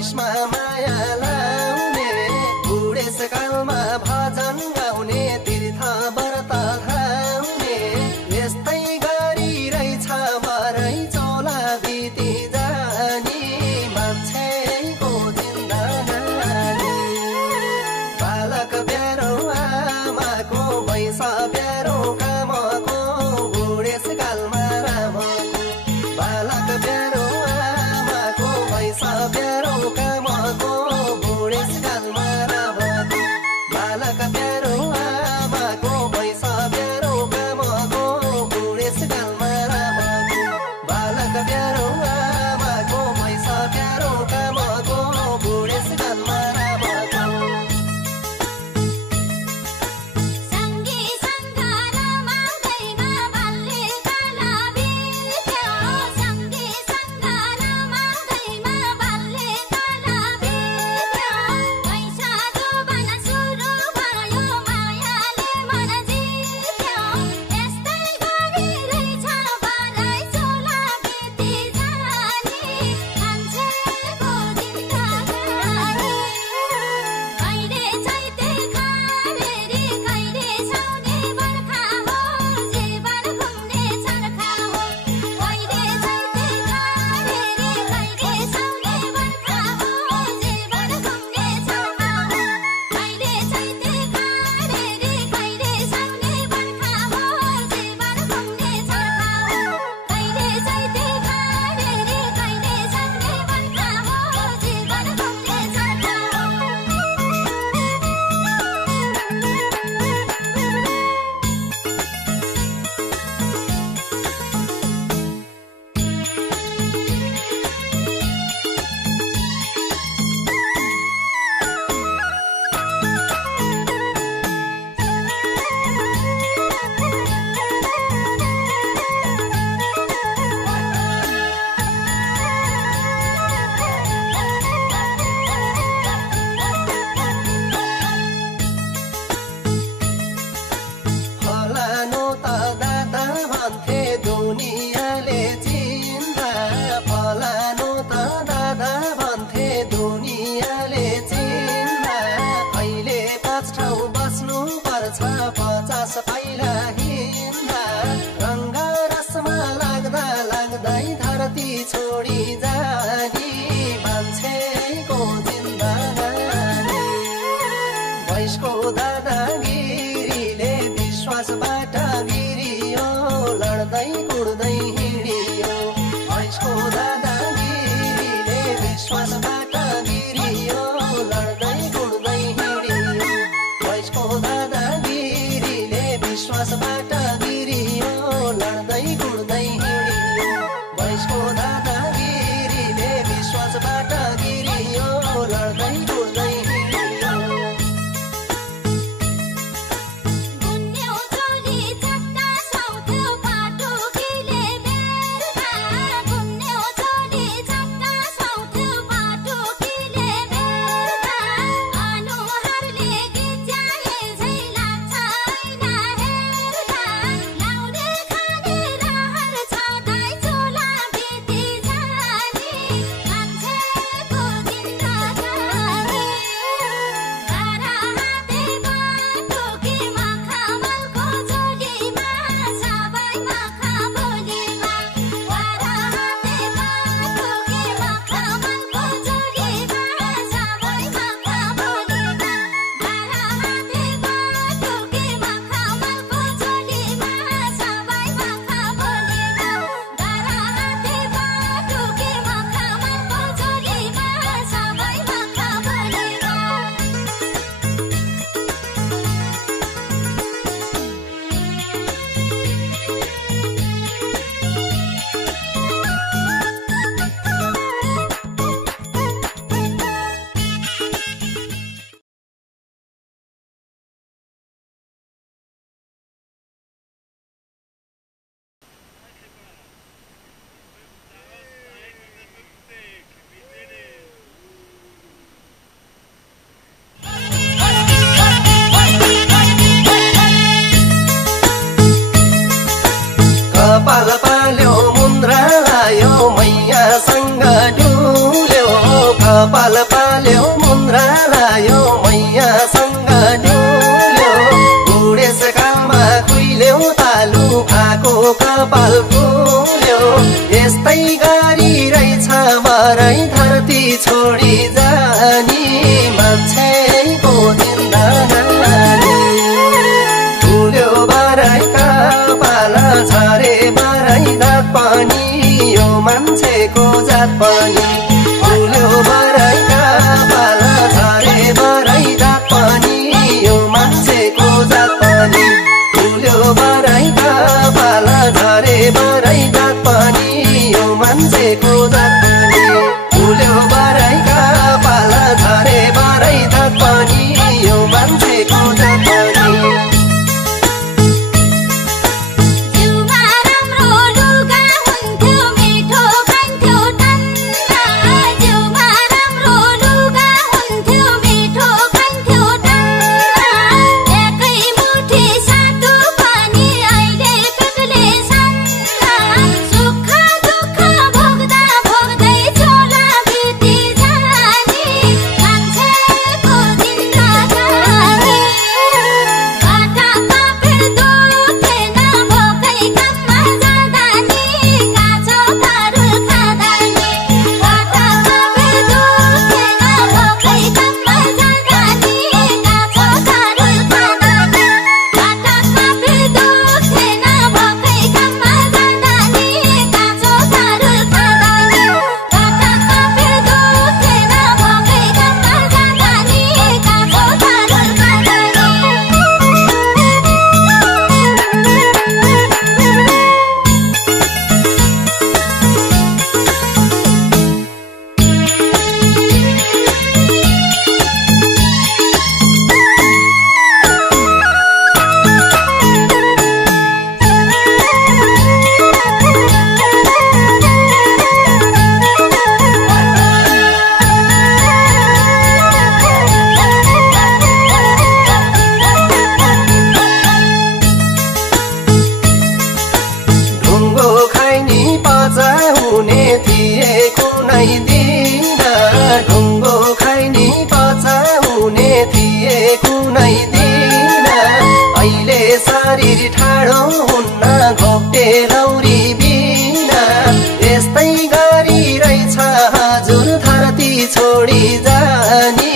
भैसमा माया लाउने बुढेसकालमा भजन गाउने तीर्थ व्रत थाउने यस्तै गरी रहेछ मरै चोला बिति जानी मान्छेको जिन्दगानी बालक प्यारो आमाको भैस प्यारो कामको बुढेसकालमा रामको बालक प्यारो आमाको भैस प्यारो कामको बुढेसकालमा रामको बालक प्यारो आमाको भैस प्यारो कामको बुढेसकालमा रामको बालक प्यारो आमाको भैस प्यारो कामको बुढेसकालमा रामको दुनियाँले चिन्दा फलानु त दादा भन्थे दुनियाँले चिन्दा अहिले 5 ठाउँ बस्नु पर्छ 50 पाइला हिँड्दा रङ्ग रसमा लाग्दा लाग्दै धरती छोडी जानी मान्छेको जिन्दगानी भैसको दादागिरीले विश्वासबाट गिरियो लड्दै कुड्दै हिँडियो भैसको दादागिरीले विश्वासबाट गिरियो लड्दै कुड्दै हिँडियो भैसको दादागिरीले विश्वासबाट गिरियो लड्दै कुड्दै हिँडियो भैसको दादागिरीले विश्वासबाट गिरियो लड्दै कपाल पाल्यो मुन्द्रा लायो मैयासँग डोल्यो बुढेसकालमा खुइल्यो तालु आको कपाल फुल्यो यस्तै गरी रहेछ मरै धरती छोडी जानी मान्छेको जिन्दगानी फुल्यो बाराई कपाल झरे बाराई दात पनि यो मान्छेको जात पनि फुल्यो बाराई कपाल झरे बाराई दात पनि यो मान्छेको जात पनि फुल्यो बाराई कपाल झरे बाराई दात पनि यो मान्छेको जात पनि फुल्यो बाराई कपाल झरे बाराई दात पनि यो मान्छेको जात पनि ढुङ्गो खैनी पचाउने थिए कुनै दिन अहिले शरीर ठाडो हुन्न घोप्टे लौरी बिना यस्तै गरी रहेछ हजुर धरती छोडी जानी